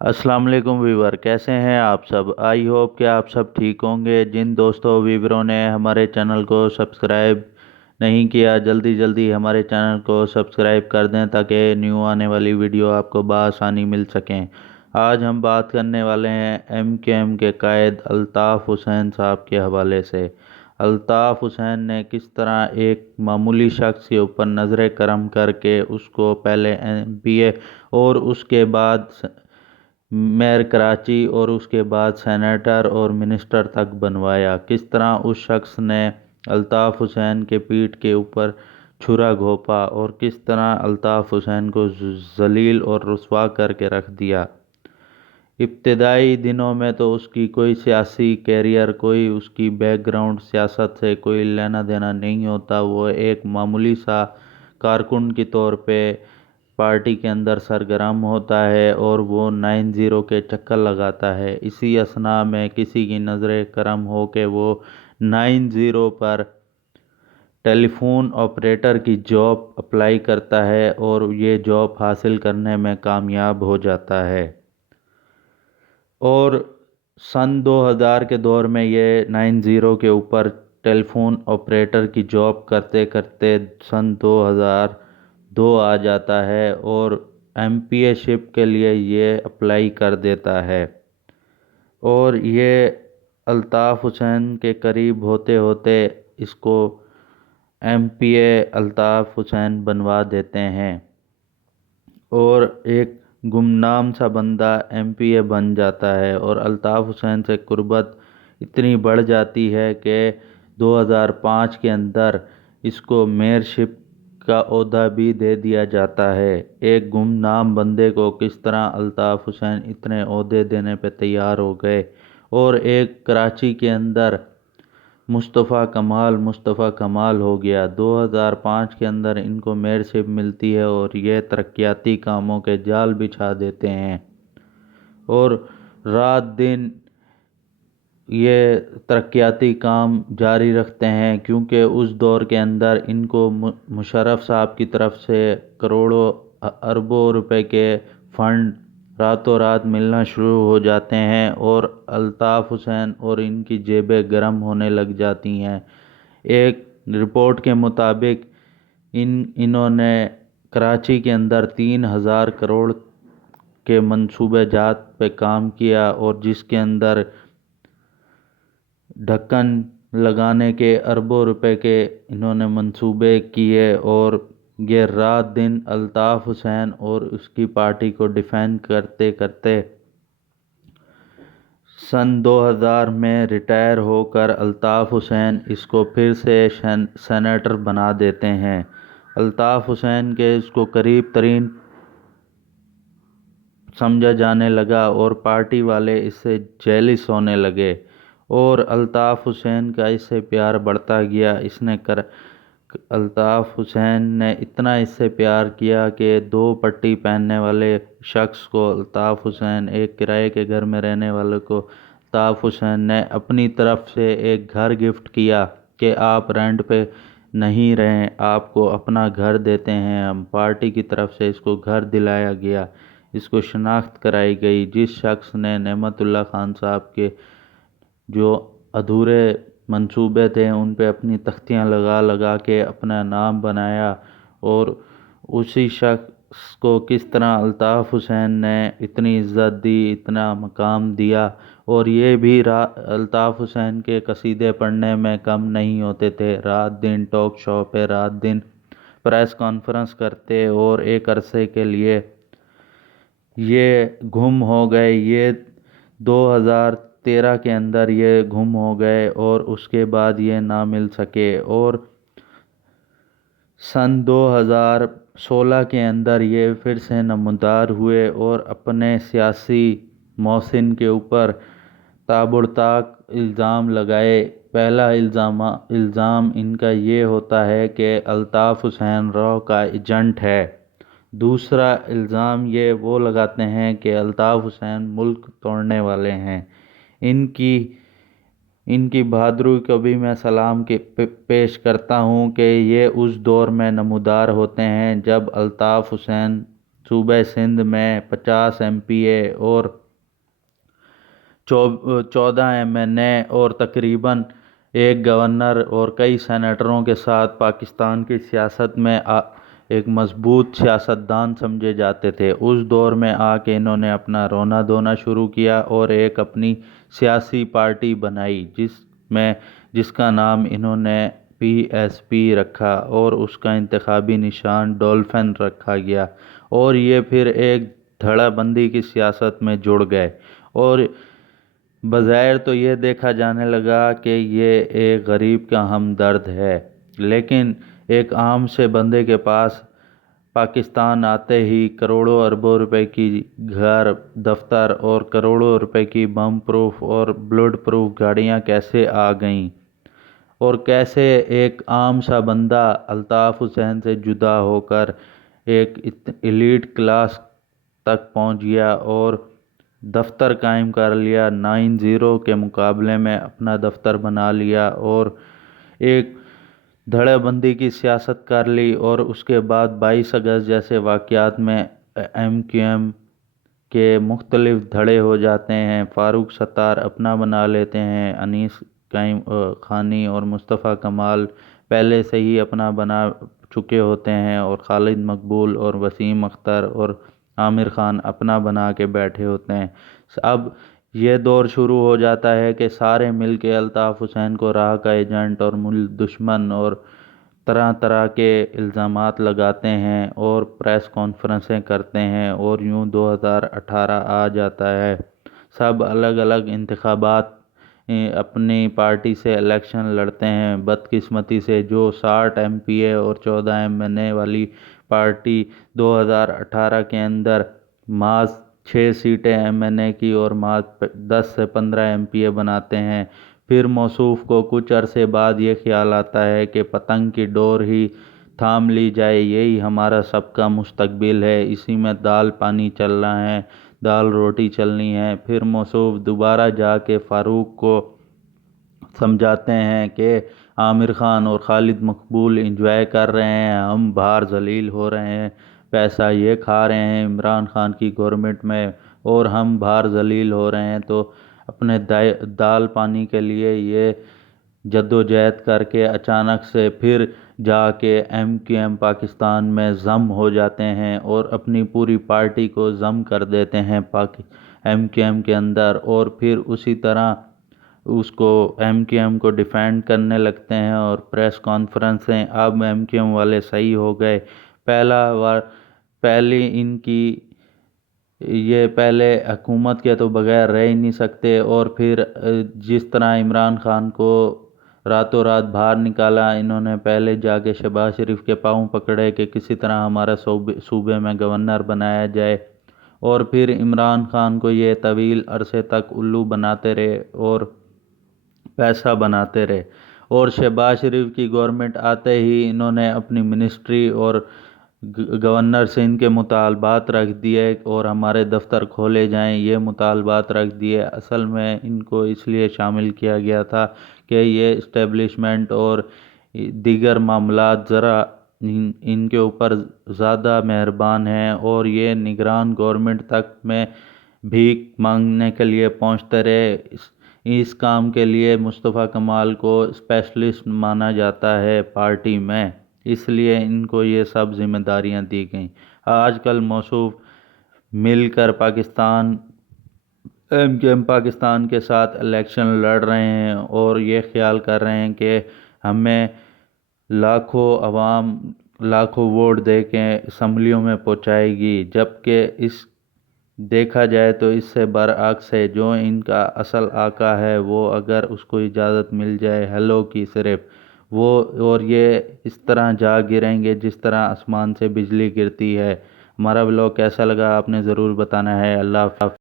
अस्सलाम वालेकुम व्यूवर, कैसे हैं आप सब। आई होप कि आप सब ठीक होंगे। जिन दोस्तों व्यूवरों ने हमारे चैनल को सब्सक्राइब नहीं किया, जल्दी जल्दी हमारे चैनल को सब्सक्राइब कर दें ताकि न्यू आने वाली वीडियो आपको बआसानी मिल सकें। आज हम बात करने वाले हैं MKM के कायद अल्ताफ़ हुसैन साहब के हवाले से। अल्ताफ़ हुसैन ने किस तरह एक मामूली शख्स के ऊपर नज़र करम करके उसको पहले MPA और उसके बाद मेयर कराची और उसके बाद सेनेटर और मिनिस्टर तक बनवाया। किस तरह उस शख्स ने अल्ताफ़ हुसैन के पीठ के ऊपर छुरा घोंपा और किस तरह अल्ताफ़ हुसैन को जलील और रुसवा करके रख दिया। इब्तदाई दिनों में तो उसकी कोई सियासी कैरियर, कोई उसकी बैकग्राउंड सियासत से कोई लेना देना नहीं होता। वो एक मामूली सा कारकुन के तौर पे पार्टी के अंदर सरगर्म होता है और वो 90 के चक्कर लगाता है। इसी असना में किसी की नज़र करम हो के वो 90 पर टेलीफोन ऑपरेटर की जॉब अप्लाई करता है और ये जॉब हासिल करने में कामयाब हो जाता है। और सन 2000 के दौर में ये 90 के ऊपर टेलीफोन ऑपरेटर की जॉब करते करते सन 2002 आ जाता है और MPA शिप के लिए ये अप्लाई कर देता है। और ये अल्ताफ़ हुसैन के करीब होते होते इसको MPA अल्ताफ़ हुसैन बनवा देते हैं और एक गुमनाम सा बंदा MPA बन जाता है। और अल्ताफ़ हुसैन से कुर्बत इतनी बढ़ जाती है कि 2005 के अंदर इसको मेयरशिप का ओहदा भी दे दिया जाता है। एक गुमनाम बंदे को किस तरह अल्ताफ़ हुसैन इतने ओहदे देने पे तैयार हो गए। और एक कराची के अंदर मुस्तफ़ा कमाल हो गया। 2005 के अंदर इनको मेयरशिप मिलती है और ये तरक्याती कामों के जाल बिछा देते हैं और रात दिन ये तरक्याती काम जारी रखते हैं, क्योंकि उस दौर के अंदर इनको मुशर्रफ साहब की तरफ से करोड़ों अरबों रुपए के फंड रातों रात मिलना शुरू हो जाते हैं और अल्ताफ़ हुसैन और इनकी जेबें गर्म होने लग जाती हैं। एक रिपोर्ट के मुताबिक इन्होंने कराची के अंदर 3000 करोड़ के मंसूबे जात पे काम किया और जिसके अंदर ढक्कन लगाने के अरबों रुपए के इन्होंने मंसूबे किए। और ये रात दिन अल्ताफ़ हुसैन और उसकी पार्टी को डिफेंड करते करते सन 2000 में रिटायर होकर अल्ताफ़ हुसैन इसको फिर से सेनेटर बना देते हैं। अल्ताफ़ हुसैन के इसको करीब तरीन समझा जाने लगा और पार्टी वाले इससे जेलिस होने लगे और अल्ताफ़ हुसैन का इससे प्यार बढ़ता गया। अल्ताफ़ हुसैन ने इतना इससे प्यार किया कि 2 पट्टी पहनने वाले शख्स को अल्ताफ़ हुसैन, एक किराए के घर में रहने वाले को अल्ताफ़ हुसैन ने अपनी तरफ से एक घर गिफ्ट किया कि आप रेंट पे नहीं रहें, आपको अपना घर देते हैं हम। पार्टी की तरफ से इसको घर दिलाया गया, इसको शनाख्त कराई गई। जिस शख्स ने नेमतुल्लाह खान साहब के जो अधूरे मंसूबे थे उन पे अपनी तख्तियां लगा लगा के अपना नाम बनाया और उसी शख्स को किस तरह अल्ताफ़ हुसैन ने इतनी इज़्ज़त दी, इतना मकाम दिया। और ये भी अल्ताफ़ हुसैन के कसीदे पढ़ने में कम नहीं होते थे। रात दिन टॉक शो पे, रात दिन प्रेस कॉन्फ्रेंस करते और एक अरसे के लिए ये गुम हो गए। ये 2013 के अंदर ये गुम हो गए और उसके बाद ये ना मिल सके। और सन 2016 के अंदर ये फिर से नमदार हुए और अपने सियासी मौसिन के ऊपर ताबड़ताक इल्ज़ाम लगाए। पहला इल्ज़ाम इनका ये होता है कि अल्ताफ़ हुसैन रॉ का एजेंट है। दूसरा इल्ज़ाम ये वो लगाते हैं कि अल्ताफ़ हुसैन मुल्क तोड़ने वाले हैं। इनकी बहादुरी को भी मैं सलाम के पेश करता हूँ कि ये उस दौर में नमूदार होते हैं जब अल्ताफ़ हुसैन صوبہ سندھ میں 50 MPA اور 14 MNA اور تقریباً ایک گورنر اور کئی سینیٹروں کے ساتھ پاکستان کی سیاست میں ایک مضبوط سیاستدان سمجھے جاتے تھے۔ اس دور میں آ کے انہوں نے اپنا رونا دھونا شروع کیا اور ایک اپنی سیاسی پارٹی بنائی جس کا نام انہوں نے PSP رکھا اور اس کا انتخابی نشان ڈولفن رکھا گیا، اور یہ پھر ایک دھڑے بندی کی سیاست میں جڑ گئے، اور بظاہر تو یہ دیکھا جانے لگا کہ یہ ایک غریب کا ہمدرد ہے، لیکن ایک عام سے بندے کے پاس پاکستان آتے ہی کروڑوں اربوں روپے کی گھر، دفتر اور کروڑوں روپے کی بم پروف اور بلٹ پروف گاڑیاں کیسے آ گئیں، اور کیسے ایک عام سا بندہ الطاف حسین سے جدا ہو کر ایک ایلیٹ کلاس تک پہنچ گیا اور دفتر قائم کر لیا، 9-0 کے مقابلے میں اپنا دفتر بنا لیا اور ایک دھڑے بندی کی سیاست کر لی، اور اس کے بعد 22 اگست جیسے واقعات میں MQM کے مختلف دھڑے ہو جاتے ہیں، فاروق ستار اپنا بنا لیتے ہیں، انیس خانی اور مصطفیٰ کمال پہلے سے ہی اپنا بنا چکے ہوتے ہیں، اور خالد مقبول اور وسیم اختر اور عامر خان اپنا بنا کے بیٹھے ہوتے ہیں۔ اب یہ دور شروع ہو جاتا ہے کہ سارے مل کے الطاف حسین کو راہ کا ایجنٹ اور ملک دشمن اور طرح طرح کے الزامات لگاتے ہیں اور پریس کانفرنسیں کرتے ہیں، اور یوں 2018 آ جاتا ہے۔ سب الگ الگ انتخابات اپنی پارٹی سے الیکشن لڑتے ہیں۔ بدقسمتی سے جو 60 MPA اور 14 MNA والی پارٹی 2018 کے اندر محض 6 سیٹیں MNA کی اور محض 10 سے 15 MPA بناتے ہیں، پھر موصوف کو کچھ عرصے بعد یہ خیال آتا ہے کہ پتنگ کی ڈور ہی تھام لی جائے، یہی ہمارا سب کا مستقبل ہے، اسی میں دال پانی چلنا ہے، دال روٹی چلنی ہے۔ پھر موصوف دوبارہ جا کے فاروق کو سمجھاتے ہیں کہ عامر خان اور خالد مقبول انجوائے کر رہے ہیں، ہم باہر ذلیل ہو رہے ہیں، پیسہ یہ کھا رہے ہیں عمران خان کی گورنمنٹ میں، اور ہم باہر ذلیل ہو رہے ہیں، تو اپنے دال پانی کے لیے یہ جدوجہد کر کے اچانک سے پھر جا کے MQM پاکستان میں ضم ہو جاتے ہیں اور اپنی پوری پارٹی کو ضم کر دیتے ہیں MQM کے اندر، اور پھر اسی طرح اس کو MQM کو ڈیفینڈ کرنے لگتے ہیں، اور پریس کانفرنسیں اب MQM والے صحیح ہو گئے۔ پہلی ان کی یہ پہلے حکومت کے تو بغیر رہ ہی نہیں سکتے، اور پھر جس طرح عمران خان کو راتوں رات باہر نکالا، انہوں نے پہلے جا کے شہباز شریف کے پاؤں پکڑے کہ کسی طرح ہمارا صوبے میں گورنر بنایا جائے، اور پھر عمران خان کو یہ طویل عرصے تک الو بناتے رہے اور پیسہ بناتے رہے، اور شہباز شریف کی گورنمنٹ آتے ہی انہوں نے اپنی منسٹری اور گورنر سے ان کے مطالبات رکھ دیے اور ہمارے دفتر کھولے جائیں، یہ مطالبات رکھ دیے۔ اصل میں ان کو اس لیے شامل کیا گیا تھا کہ یہ اسٹیبلشمنٹ اور دیگر معاملات ذرا ان کے اوپر زیادہ مہربان ہیں، اور یہ نگران گورنمنٹ تک میں بھیک مانگنے کے لیے پہنچتے رہے۔ اس کام کے لیے مصطفیٰ کمال کو اسپیشلسٹ مانا جاتا ہے پارٹی میں، اس لیے ان کو یہ سب ذمہ داریاں دی گئیں۔ آج کل موصوف مل کر MQM پاکستان کے ساتھ الیکشن لڑ رہے ہیں اور یہ خیال کر رہے ہیں کہ ہمیں لاکھوں عوام لاکھوں ووٹ دے کے اسمبلیوں میں پہنچائے گی، جبکہ دیکھا جائے تو اس سے برعکس ہے۔ جو ان کا اصل آقا ہے وہ اگر اس کو اجازت مل جائے ہیلو کی صرف، وہ اور یہ اس طرح جا گریں گے جس طرح آسمان سے بجلی گرتی ہے۔ ہمارا ولاگ کیسا لگا آپ نے ضرور بتانا ہے۔ اللہ حافظ۔